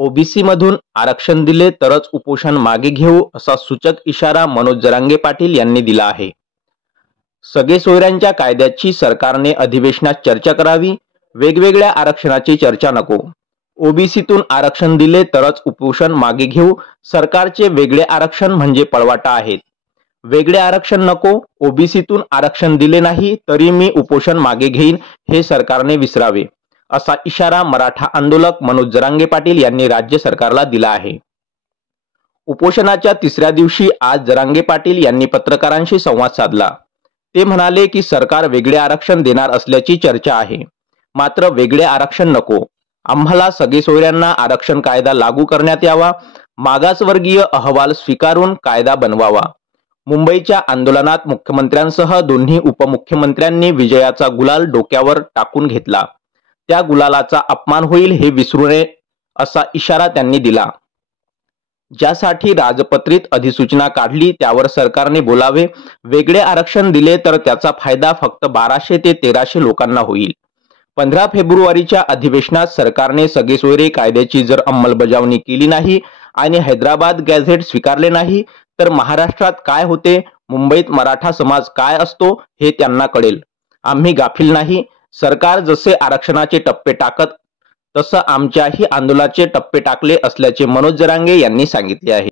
OBC मधून आरक्षण दिले तरच उपोषण मागे घेऊ असा सूचक इशारा मनोज जरांगे पाटील यांनी दिला आहे। सगळे सोयऱ्यांच्या कायद्याची सरकारने अधिवेशनात चर्चा करावी, वेगवेगळ्या आरक्षणाची चर्चा नको। ओबीसीतून आरक्षण दिले तरच उपोषण मागे घेऊ, सरकारचे वेगळे आरक्षण म्हणजे पळवाटा आहेत। वेगळे आरक्षण नको, ओबीसीतून आरक्षण दिले नाही तरी मी उपोषण मागे घेईन हे सरकारने विसरावे, असा इशारा मराठा आंदोलक मनोज जरांगे पाटील यांनी राज्य सरकारला दिला आहे। उपोषणाच्या तिसऱ्या दिवशी आज जरांगे पाटील यांनी पत्रकारांशी संवाद साधला। ते म्हणाले की सरकार वेगळे आरक्षण देणार असल्याची चर्चा आहे, मात्र वेगळे आरक्षण नको। आम्हाला सगळे सोयऱ्यांना आरक्षण कायदा लागू करण्यात यावा, मागासवर्गीय अहवाल स्वीकारून कायदा बनवावा। मुंबईच्या आंदोलनात मुख्यमंत्र्यांसह दोन्ही उपमुख्यमंत्र्यांनी विजयाचा गुलाल डोक्यावर टाकून घेतला, त्या गुलालाचा अपमान होईल हे विसरू नये, असा इशारा त्यांनी दिला। ज्यासाठी राजपत्रित अधिसूचना काढली त्यावर सरकारने बोलावे। वेगळे आरक्षण दिले तर त्याचा फायदा फक्त 1200 ते 1300 लोकांना होईल। 15 फेब्रुवारीच्या अधिवेशनात सरकारने सगळे सोयरे कायद्याची जर अंमलबजावणी केली नाही आणि हैदराबाद गॅझेट स्वीकारले नाही तर महाराष्ट्रात काय होते, मुंबईत मराठा समाज काय असतो हे त्यांना कळेल। आम्ही गाफील नाही। सरकार जसे आरक्षणाचे टप्पे टाकत तसं आमच्याही आंदोलनाचे टप्पे टाकले असल्याचे मनोज जरांगे यांनी सांगितले आहे।